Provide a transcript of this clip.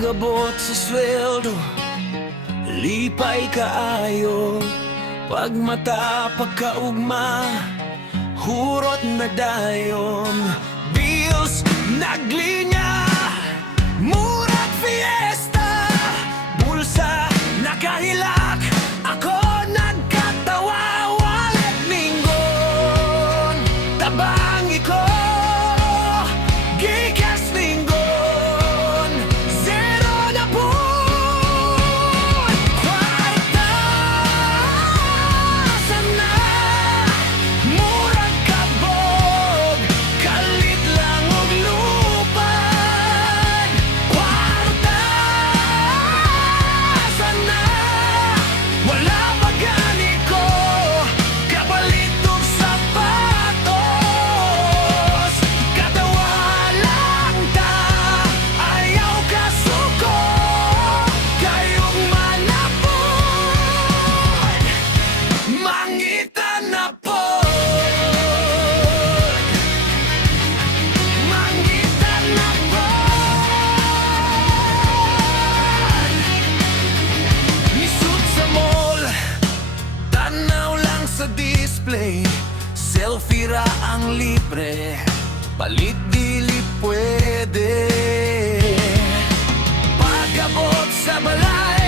Pag-abot sa sweldo, lipay kaayo. Pag mata pagkaugma, hurot na dayon. Bills naglinya, murag fiesta. Bulsa nakahilak, ako nagkatawa. Wallet ningon, tabangi ko, gikas ningon. Zero na po, kwarta asa na. Murag kabog, kalit lang og lupad. Kwarta asa na, wala pa gani ko kapalit og sapatos. Katawa lang ta, ayaw kasuko, kayong manapod, mangita na po. Mangita na po. Nisud sa mall, tanaw lang sa display. Selfie ra ang libre, palit dili pwede. Pag-abot sa balay,